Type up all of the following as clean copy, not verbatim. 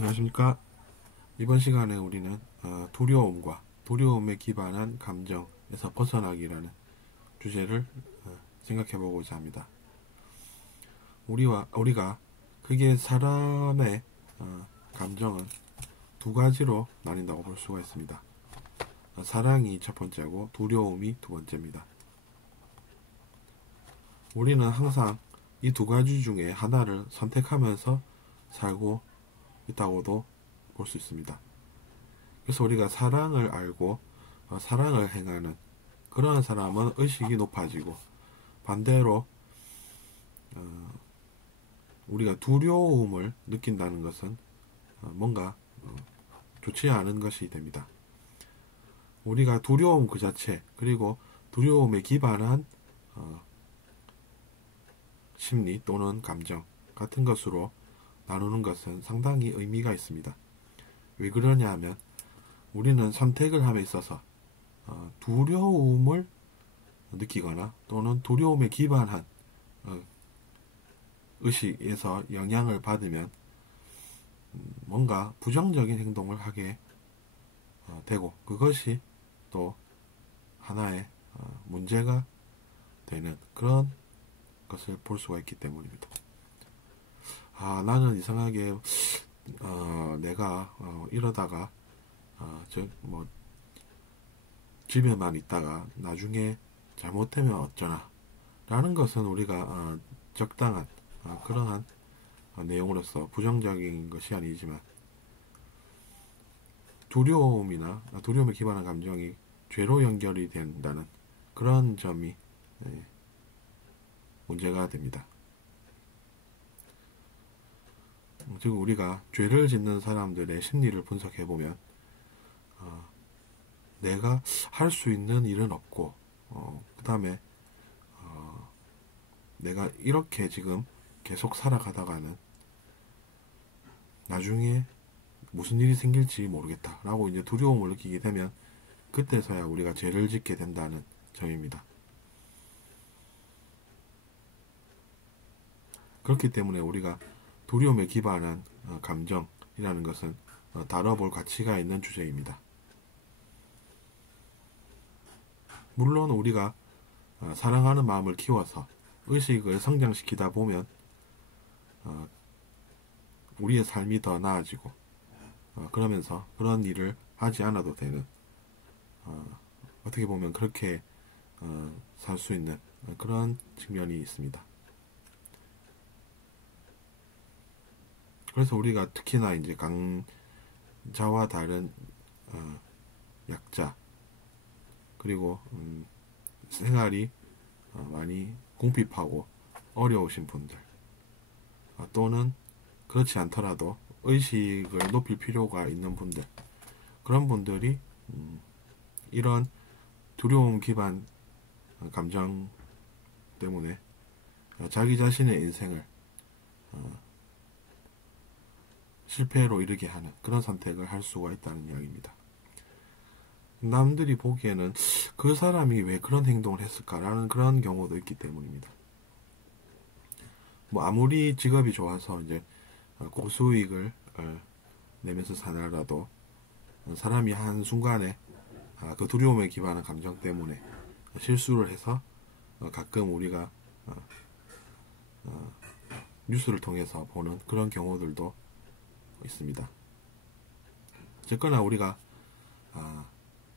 안녕하십니까. 이번 시간에 우리는 두려움과 두려움에 기반한 감정에서 벗어나기라는 주제를 생각해 보고자 합니다. 우리가 크게 사람의 감정은 두 가지로 나뉜다고 볼 수가 있습니다. 사랑이 첫 번째고 두려움이 두 번째입니다. 우리는 항상 이 두 가지 중에 하나를 선택하면서 살고 있다고도 볼 수 있습니다. 그래서 우리가 사랑을 알고 사랑을 행하는 그러한 사람은 의식이 높아지고, 반대로 우리가 두려움을 느낀다는 것은 뭔가 좋지 않은 것이 됩니다. 우리가 두려움 그 자체, 그리고 두려움에 기반한 심리 또는 감정 같은 것으로 나누는 것은 상당히 의미가 있습니다. 왜 그러냐 하면 우리는 선택을 함에 있어서 두려움을 느끼거나 또는 두려움에 기반한 의식에서 영향을 받으면 뭔가 부정적인 행동을 하게 되고, 그것이 또 하나의 문제가 되는 그런 것을 볼 수가 있기 때문입니다. 나는 이상하게 내가 이러다가 집에만 있다가 나중에 잘못되면 어쩌나 라는 것은 우리가 적당한 그러한 내용으로서 부정적인 것이 아니지만, 두려움에 기반한 감정이 죄로 연결이 된다는 그런 점이 문제가 됩니다. 즉 우리가 죄를 짓는 사람들의 심리를 분석해보면 내가 할 수 있는 일은 없고, 그 다음에 내가 이렇게 지금 계속 살아가다가는 나중에 무슨 일이 생길지 모르겠다 라고 이제 두려움을 느끼게 되면, 그때서야 우리가 죄를 짓게 된다는 점입니다. 그렇기 때문에 우리가 두려움에 기반한 감정이라는 것은 다뤄볼 가치가 있는 주제입니다. 물론 우리가 사랑하는 마음을 키워서 의식을 성장시키다 보면 우리의 삶이 더 나아지고, 그러면서 그런 일을 하지 않아도 되는, 어떻게 보면 그렇게 살 수 있는 그런 측면이 있습니다. 그래서 우리가 특히나 이제 강자와 다른 약자, 그리고 생활이 많이 궁핍하고 어려우신 분들, 또는 그렇지 않더라도 의식을 높일 필요가 있는 분들, 그런 분들이 이런 두려움 기반 감정 때문에 자기 자신의 인생을 실패로 이르게 하는 그런 선택을 할 수가 있다는 이야기입니다. 남들이 보기에는 그 사람이 왜 그런 행동을 했을까라는 그런 경우도 있기 때문입니다. 아무리 직업이 좋아서 이제 고수익을 내면서 사느라도 사람이 한순간에 그 두려움에 기반한 감정 때문에 실수를 해서 가끔 우리가 뉴스를 통해서 보는 그런 경우들도 있습니다. 어쨌거나 우리가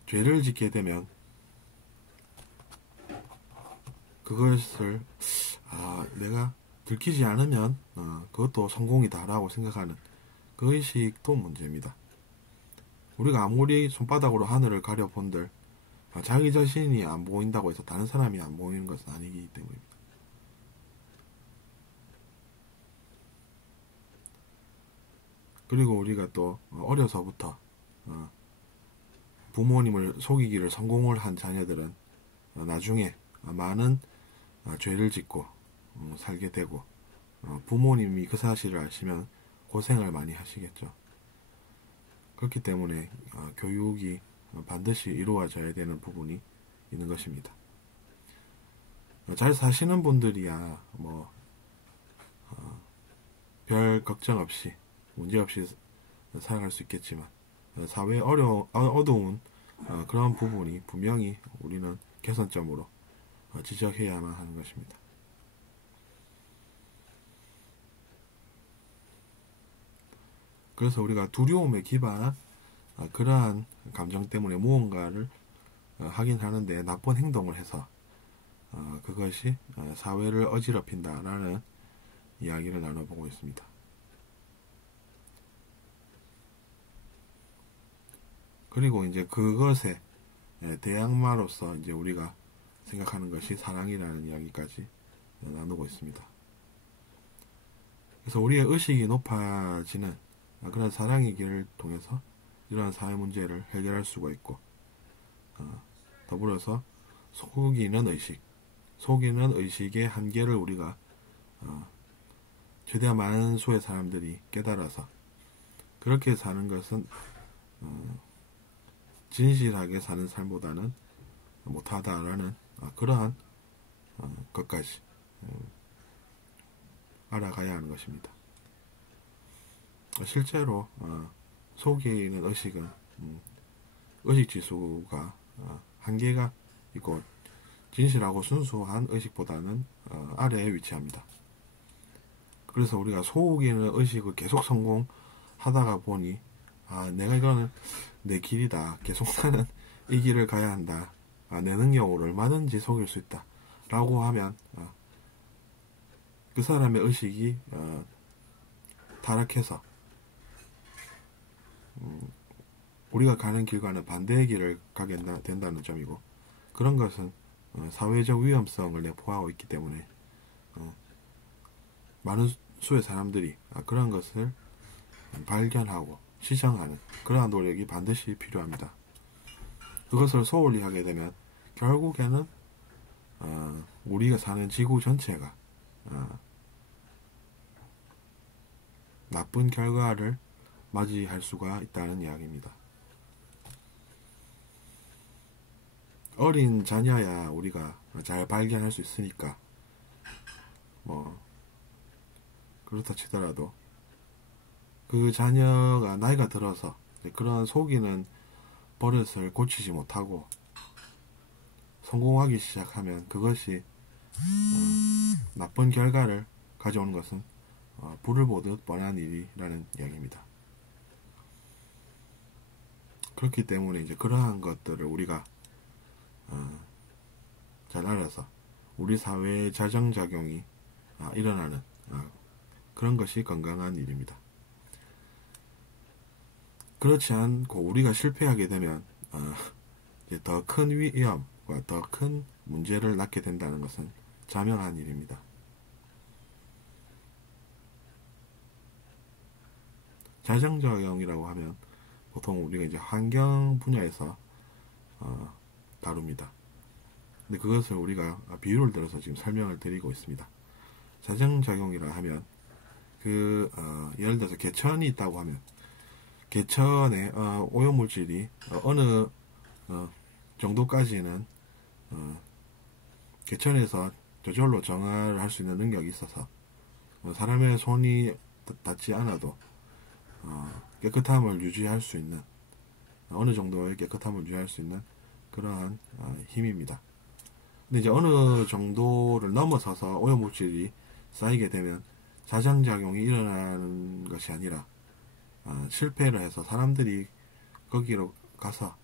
죄를 짓게 되면 그것을 내가 들키지 않으면 그것도 성공이다 라고 생각하는 그 의식도 문제입니다. 우리가 아무리 손바닥으로 하늘을 가려본들 자기 자신이 안 보인다고 해서 다른 사람이 안 보이는 것은 아니기 때문입니다. 그리고 우리가 또 어려서부터 부모님을 속이기를 성공을 한 자녀들은 나중에 많은 죄를 짓고 살게 되고, 부모님이 그 사실을 아시면 고생을 많이 하시겠죠. 그렇기 때문에 교육이 반드시 이루어져야 되는 부분이 있는 것입니다. 잘 사시는 분들이야 별 걱정 없이 문제 없이 살아갈 수 있겠지만 사회의 어두운 그런 부분이 분명히 우리는 개선점으로 지적해야만 하는 것입니다. 그래서 우리가 두려움에 기반한 그러한 감정 때문에 무언가를 하긴 하는데 나쁜 행동을 해서 그것이 사회를 어지럽힌다라는 이야기를 나눠보고 있습니다. 그리고 이제 그것에 대항마로서 이제 우리가 생각하는 것이 사랑이라는 이야기까지 나누고 있습니다. 그래서 우리의 의식이 높아지는 그런 사랑의 길을 통해서 이러한 사회 문제를 해결할 수가 있고, 더불어서 속이는 의식의 한계를 우리가 최대한 많은 수의 사람들이 깨달아서 그렇게 사는 것은 진실하게 사는 삶보다는 못하다라는 그러한 것까지 알아가야 하는 것입니다. 실제로 속이는 의식은 의식지수가 한계가 있고 진실하고 순수한 의식보다는 아래에 위치합니다. 그래서 우리가 속이는 의식을 계속 성공하다가 보니 내가 이거는 내 길이다, 계속 나는 이 길을 가야 한다, 내 능력으로 얼마든지 속일 수 있다 라고 하면 그 사람의 의식이 타락해서 우리가 가는 길과는 반대의 길을 가게 된다는 점이고, 그런 것은 사회적 위험성을 내포하고 있기 때문에 많은 수의 사람들이 그런 것을 발견하고 시정하는 그러한 노력이 반드시 필요합니다. 그것을 소홀히 하게 되면 결국에는 우리가 사는 지구 전체가 나쁜 결과를 맞이할 수가 있다는 이야기입니다. 어린 자녀야 우리가 잘 발견할 수 있으니까 그렇다 치더라도 그 자녀가 나이가 들어서 그런 속이는 버릇을 고치지 못하고 성공하기 시작하면 그것이 나쁜 결과를 가져오는 것은 불을 보듯 뻔한 일이라는 이야기입니다. 그렇기 때문에 이제 그러한 것들을 우리가 잘 알아서 우리 사회의 자정작용이 일어나는 그런 것이 건강한 일입니다. 그렇지 않고 우리가 실패하게 되면 더 큰 위험과 더 큰 문제를 낳게 된다는 것은 자명한 일입니다. 자정작용이라고 하면 보통 우리가 이제 환경 분야에서 다룹니다. 근데 그것을 우리가 비유를 들어서 지금 설명을 드리고 있습니다. 자정작용이라 하면 예를 들어서 개천이 있다고 하면 개천에 오염물질이 어느 정도까지는 개천에서 저절로 정화를 할 수 있는 능력이 있어서 사람의 손이 닿지 않아도 깨끗함을 유지할 수 있는 어느 정도의 깨끗함을 유지할 수 있는 그러한 힘입니다. 근데 이제 어느 정도를 넘어서서 오염물질이 쌓이게 되면 자정작용이 일어나는 것이 아니라 실패를 해서 사람들이 거기로 가서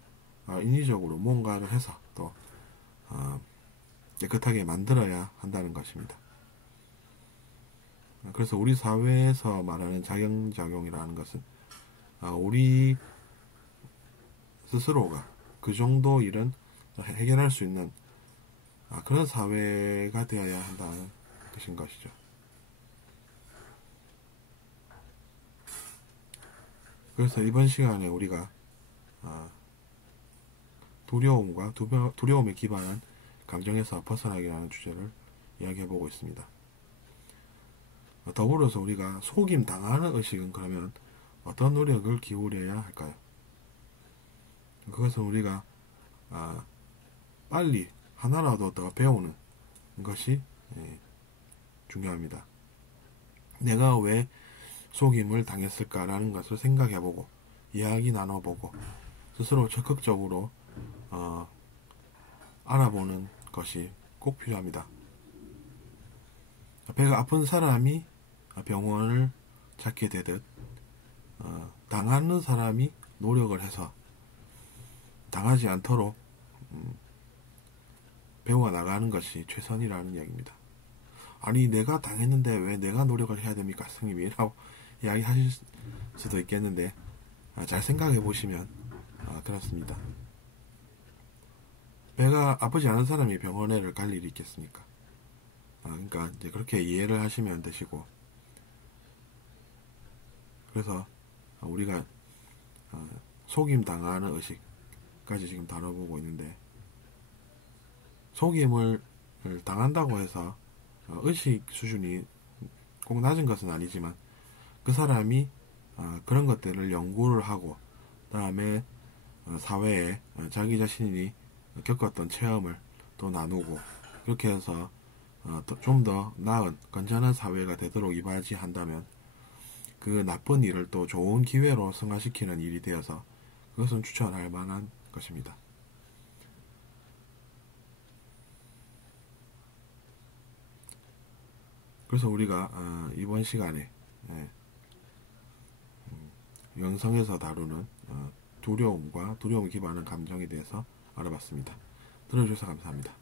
인위적으로 뭔가를 해서 또 깨끗하게 만들어야 한다는 것입니다. 그래서 우리 사회에서 말하는 자정작용이라는 것은 우리 스스로가 그 정도 일은 해결할 수 있는 그런 사회가 되어야 한다는 뜻인 것이죠. 그래서 이번 시간에 우리가 두려움과 두려움에 기반한 감정에서 벗어나기라는 주제를 이야기해보고 있습니다. 더불어서 우리가 속임 당하는 의식은 그러면 어떤 노력을 기울여야 할까요? 그것은 우리가 빨리 하나라도 더 배우는 것이 중요합니다. 내가 왜 속임을 당했을까라는 것을 생각해보고 이야기 나눠보고 스스로 적극적으로 알아보는 것이 꼭 필요합니다. 배가 아픈 사람이 병원을 찾게 되듯 당하는 사람이 노력을 해서 당하지 않도록 배워 나가는 것이 최선이라는 이야기입니다. 아니 내가 당했는데 왜 내가 노력을 해야 됩니까 스님이? 라고 이야기하실 수도 있겠는데 잘 생각해 보시면 그렇습니다. 배가 아프지 않은 사람이 병원에를 갈 일이 있겠습니까? 그러니까 이제 그렇게 이해를 하시면 되시고, 그래서 우리가 속임 당하는 의식까지 지금 다뤄보고 있는데, 속임을 당한다고 해서 의식 수준이 꼭 낮은 것은 아니지만 그 사람이 그런 것들을 연구를 하고 그다음에 사회에 자기 자신이 겪었던 체험을 또 나누고 그렇게 해서 좀 더 나은 건전한 사회가 되도록 이바지한다면 그 나쁜 일을 또 좋은 기회로 승화시키는 일이 되어서 그것은 추천할 만한 것입니다. 그래서 우리가 이번 시간에 영성에서 다루는 두려움과 두려움을 기반한 감정에 대해서 알아봤습니다. 들어주셔서 감사합니다.